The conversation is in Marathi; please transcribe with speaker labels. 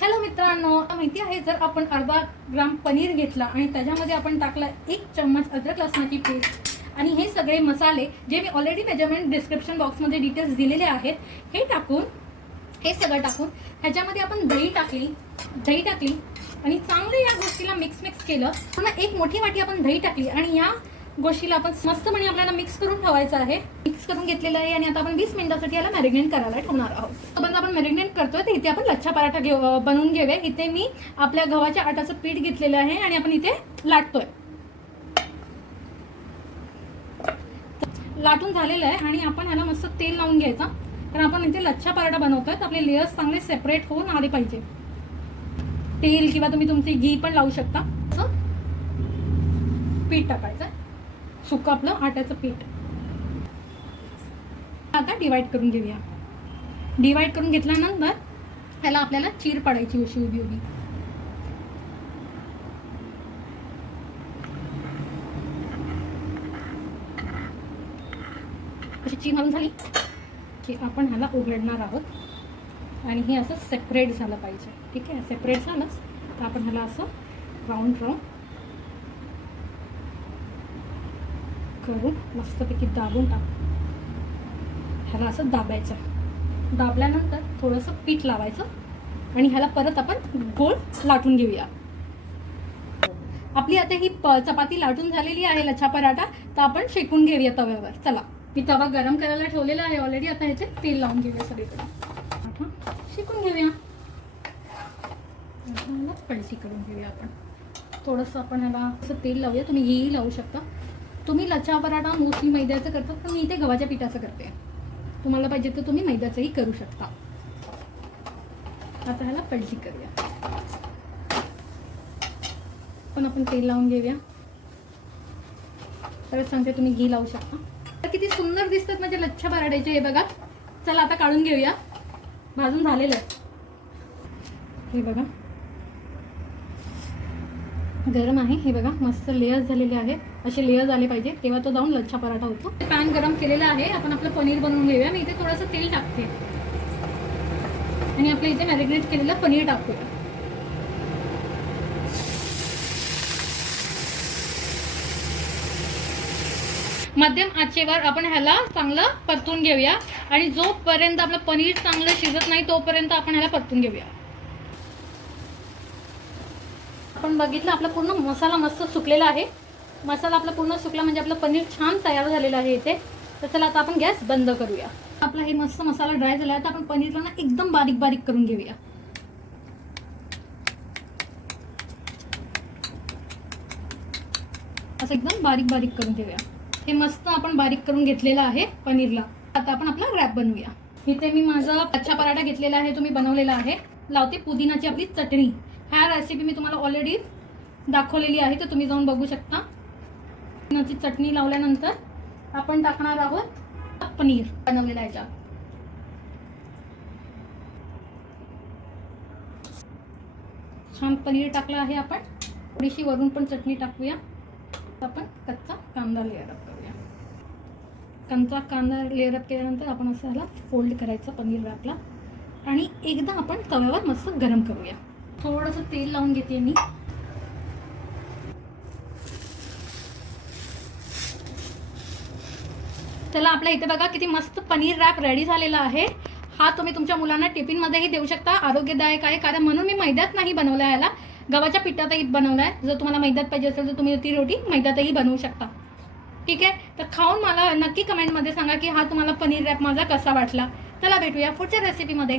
Speaker 1: हॅलो मित्रांनो माहिती आहे. जर आपण अर्धा ग्राम पनीर घेतला आणि त्याच्यामध्ये आपण टाकला एक चम्मच अद्रक लसणाची पेस्ट आणि हे सगळे मसाले जे मी ऑलरेडी मेजरमेंट डिस्क्रिप्शन बॉक्समध्ये डिटेल्स दिलेले आहेत हे टाकून हे सगळं टाकून ह्याच्यामध्ये आपण दही टाकली दही टाकली आणि चांगलं या गोष्टीला मिक्स मिक्स केलं. पुन्हा एक मोठी वाटी आपण दही टाकली आणि या गोष्टीला आपण मस्तपणे आपल्याला मिक्स करून ठेवायचं आहे. मिक्स करून घेतलेलं आहे आणि आता आपण वीस मिनिटासाठी याला मॅरिनेट करायला ठेवणार आहोत. तोपर्यंत आपण मॅरिनेट करतोय तर इथे आपण लच्छा पराठा घेऊ बनवून घेऊया. इथे मी आपल्या गव्हाच्या आटाचं पीठ घेतलेलं आहे आणि आपण इथे लाटतोय. लाटून झालेलं आहे आणि आपण ह्याला मस्त तेल लावून घ्यायचं. कारण आपण इथे लच्छा पराठा बनवतोय. तर आपले लेयर्स चांगले सेपरेट होऊन आले पाहिजे. तेल किंवा तुम्ही तुमची घी पण लावू शकता. असं पीठ टाकायचं. सुकं आपलं आट्याचं पीठ. आता डिवाइड करून घेऊया. डिवाइड करून घेतल्यानंतर ह्याला आपल्याला चीर पाडायची अशी उभी उभी. अशी चीर मारून झाली की आपण ह्याला उघडणार आहोत. आणि हे असं सेपरेट झालं पाहिजे. ठीक आहे? सेपरेट झालंच. तर आपण ह्याला असं राऊंड राऊंड करून मस्तपैकी दाबून टाकू. ह्याला असं दाबायचं. दाबल्यानंतर थोडंसं पीठ लावायचं आणि ह्याला परत आपण गोल लाटून घेऊया. आपली आता ही चपाती लाटून झालेली आहे लच्छा पराठा. तर आपण शेकून घेऊया तव्यावर. चला. मी तवा गरम करायला ठेवलेला आहे ऑलरेडी आता ह्याचे तेल लावून घेऊया सगळीकडे. शेकून घेऊया. आता पलटी करून घेऊया आपण. थोडंसं आपण ह्याला असं तेल लावूया. तुम्ही हेही लावू शकता. तुम्ही लच्छा पराठा मोस्टली मैद्याचं करतात पण मी इथे गव्हाच्या पिठाचं करते. तुम्हाला पाहिजे तर तुम्ही मैद्याचंही करू शकता. आता ह्याला पलटी करूया. पण आपण तेल लावून घेऊया. परत सांगते तुम्ही घी लावू शकता. तर किती सुंदर दिसतात म्हणजे लच्छा पराठ्याचे हे बघा. चला आता काढून घेऊया. भाजून झालेलं आहे. हे बघा. गरम आहे. हे बघा मस्त लेयर्स झालेले आहेत. असे लेयर्स आले पाहिजे तेव्हा तो जाऊन लच्छा पराठा होतो. पॅन गरम केलेला आहे. आपण आपलं पनीर बनवून घेऊया. मी इथे थोडंसं तेल टाकते. आणि आपल्या इथे मॅरिनेट केलेलं पनीर टाकूया. मध्यम आचेवर आपण ह्याला चांगलं परतून घेऊया. आणि जोपर्यंत आपलं पनीर चांगलं शिजत नाही तोपर्यंत आपण ह्याला परतून घेऊया. आपण बघितलं आपला पूर्ण मसाला मस्त सुकलेला आहे. मसाला आपला पूर्ण सुकला म्हणजे आपलं पनीर छान तयार झालेलं आहे इथे. तर चला आता आपण गॅस बंद करूया. आपला हे मस्त मसाला ड्राय झाला आहे तर आपण पनीरला ना एकदम बारीक बारीक करून घेऊया. असं एकदम बारीक बारीक करून घेऊया. हे मस्त आपण बारीक करून घेतलेलं आहे पनीरला. आता आपण आपला रॅप बनवूया. इथे मी माझा कच्चा पराठा घेतलेला आहे तुम्ही बनवलेला आहे. लावते पुदिनाची आपली चटणी. ह्या रेसिपी मी तुम्हाला ऑलरेडी दाखवलेली आहे तर तुम्ही जाऊन बघू शकता. पुदिनाची चटणी लावल्यानंतर आपण टाकणार आहोत पनीर बनवलेला ह्याच्या छान पनीर टाकलं आहे आपण. थोडीशी वरून पण चटणी टाकूया. आपण कच्चा कांदा लेअर अप करूया. कच्चा कांदा लेअर अप केल्यानंतर आपण असं ह्याला फोल्ड करायचं पनीर रॅपला आणि एकदा आपण तव्यावर मस्त गरम करूया. थोडंसं तेल लावून घेते मी. चला आपल्या इथे बघा किती मस्त पनीर रॅप रेडी झालेला आहे. हा तुम्ही तुमच्या मुलांना टिफिनमध्येही देऊ शकता. आरोग्यदायक आहे. कारण म्हणून मी मैद्यात नाही बनवला याला. गव्हाच्या पिठातही बनवला आहे. जर तुम्हाला मैद्यात पाहिजे असेल तर तुम्ही ती रोटी मैद्यातही बनवू शकता. ठीक आहे? तर खाऊन मला नक्की कमेंटमध्ये सांगा की हा तुम्हाला पनीर रॅप माझा कसा वाटला? चला भेटूया पुढच्या रेसिपीमध्ये